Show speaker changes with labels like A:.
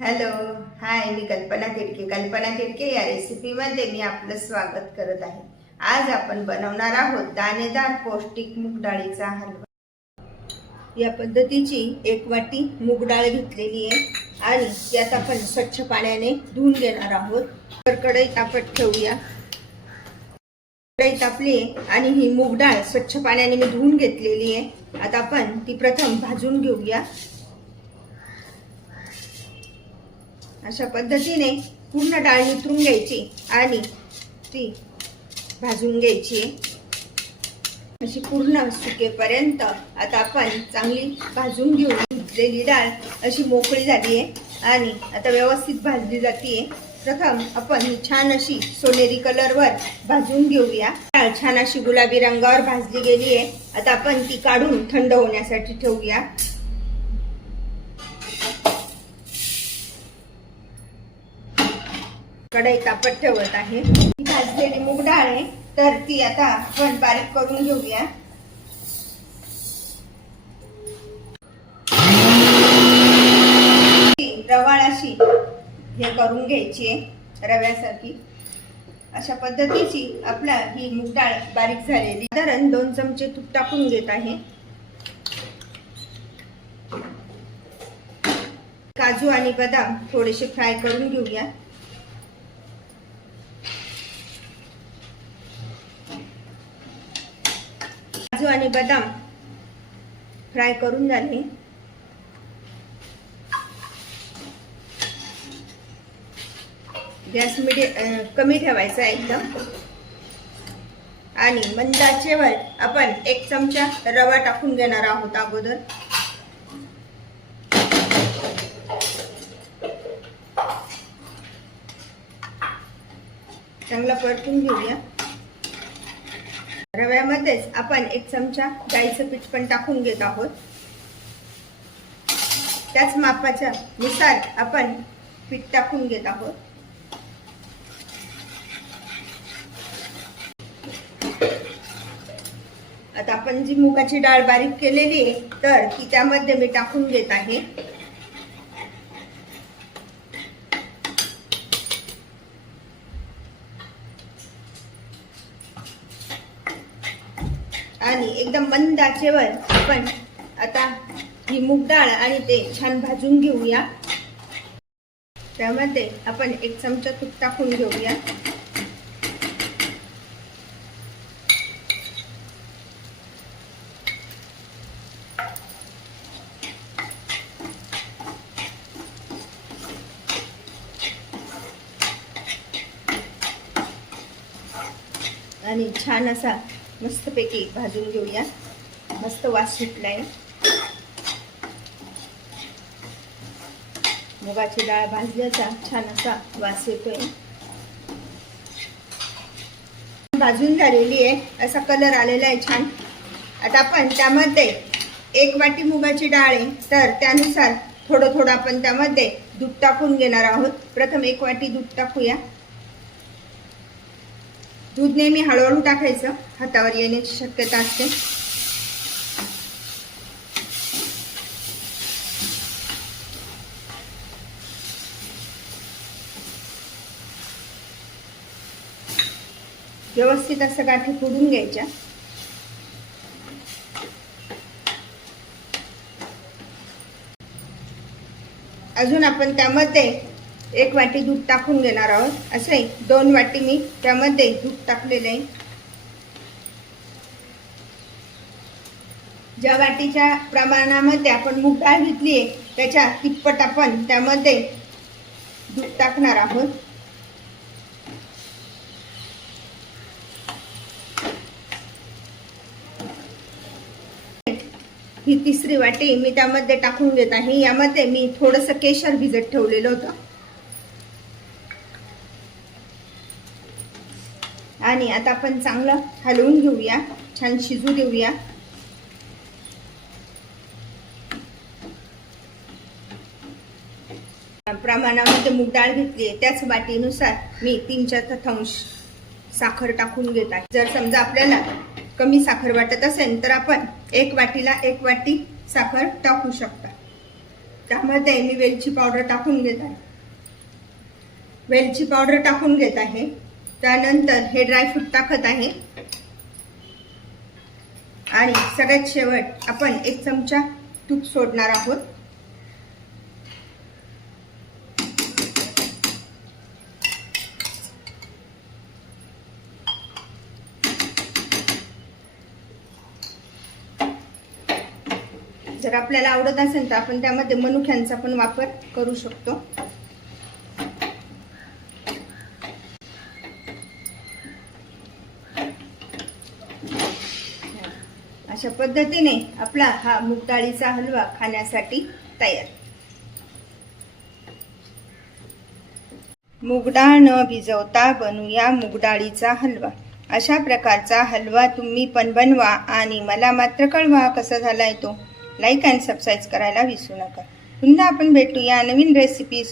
A: Hello hi मी कल्पना तिडके. कल्पना तिडके या रेसिपीमध्ये मी आपलं स्वागत करत आहे. आज आपण बनवणार आहोत दाणेदार पौष्टिक मूग डाळीचा हलवा. या पद्धतीची एक वाटी मूगडाळ घेतलेली आहे आणि यात आपण स्वच्छ पाण्याने धुवून घेणार आहोत. तर कढईत आपण ठेवूया. कढई तापली आहे आणि ही मूग डाळ स्वच्छ पाण्याने मी धुवून घेतलेली आहे. आता आपण ती प्रथम भाजून घेऊया. अशा पद्धतीने पूर्ण डाळ नितरून घ्यायची आणि ती भाजून घ्यायची. अशी पूर्ण सुकेपर्यंत आता आपण चांगली भाजून घेऊन भुजलेली डाळ. अशी मोकळी झाली आहे आणि आता व्यवस्थित भाजली जाते प्रथम आपण ही छान अशी सोनेरी कलरवर भाजून घेऊया. डाळ छान अशी गुलाबी रंगावर भाजली गेली आहे आता आपण ती काढून थंड होण्यासाठी ठेवूया. कढई तापत ठेवत आहे. भाजलेली मूग डाळ आहे. तर ती आता आपण बारीक करून घेऊया. रवाळाशी रवाळ अशी हे करून घ्यायची आहे रव्यासारखी. अशा पद्धतीची आपला ही मूग डाळ बारीक झालेली. साधारण दोन चमचे तूप टाकून घेत आहे. काजू आणि बदाम थोडेसे फ्राय करून घेऊया. आणि बदाम फ्राय करून झाले. गॅस मिडियम कमी ठेवायचा एकदम. आणि मंदाचेवर आपण एक चमचा रवा टाकून घेणार आहोत अगोदर. चांगला परतून घेऊया. रव्यामध्येच आपण एक चमचा डाळीचं पीठ पण टाकून घेत आहोत. त्याच मापाच्या नुसार आपण पीठ टाकून घेत आहोत. आता आपण जी मुगाची डाळ बारीक केलेली आहे तर ती त्यामध्ये मी टाकून घेत आहे. आणि एकदम मंद आचेवर आपण आता ही मूग डाळ आणि ते छान भाजून घेऊया. त्यामध्ये आपण एक चमचा तूप टाकून घेऊया. आणि छान असा मस्तपैकी भाजून घेऊया. मस्त वास सुटलाय. मुगाची डाळ भाजल्याचा छान असा वास येतोय. भाजून झालेली आहे. असा कलर आलेला आहे छान. आता आपण त्यामध्ये एक वाटी मुगाची डाळ आहे. तर त्यानुसार थोडं थोडं आपण त्यामध्ये दूध टाकून घेणार आहोत. प्रथम एक वाटी दूध टाकूया. दूध नेहमी हळूहळू टाकायचं. हातावर येण्याची शक्यता असते. व्यवस्थित असं गाठी फोडून घ्यायच्या. अजून आपण त्यामध्ये एक वाटी दूध टाकून घेणार आहोत. असे दोन वाटी मी त्यामध्ये दूध टाकलेले आहे. ज्या वाटीच्या प्रमाणामध्ये आपण मूग डाळ घेतली आहे त्याच्या तिप्पट आपण त्यामध्ये दूध टाकणार आहोत. ही तिसरी वाटी मी त्यामध्ये टाकून घेत आहे. यामध्ये मी थोडंसं केशर भिजत ठेवलेलं होतं. आणि आता आपण चांगलं हलवून घेऊया. छान शिजू देऊया. प्रमाणामध्ये मूग डाळ घेतली आहे. त्याच वाटीनुसार मी तीन चार चतुर्थांश साखर टाकून घेत आहे. जर समजा आपल्याला कमी साखर वाटत असेल तर आपण एक वाटीला एक वाटी साखर टाकू शकता. त्यामध्ये मी वेलची पावडर टाकून घेत आहे. वेलची पावडर टाकून घेत आहे. त्यानंतर हे ड्रायफ्रूट टाकत आहे. आणि सगळ्यात शेवट आपण एक चमचा तूप सोडणार आहोत. जर आपल्याला आवडत असेल तर आपण त्यामध्ये मनुख्यांचा पण वापर करू शकतो. अशा पद्धतीने आपला हा मुगडाळीचा हलवा खाण्यासाठी तयार. मुगडाळ न भिजवता बनूया मूग डाळीचा हलवा. अशा प्रकारचा हलवा तुम्ही पण बनवा आणि मला मात्र कळवा कसा झालाय तो. लाईक अँड सबस्क्राईब करायला विसरू नका. पुन्हा आपण भेटूया नवीन रेसिपी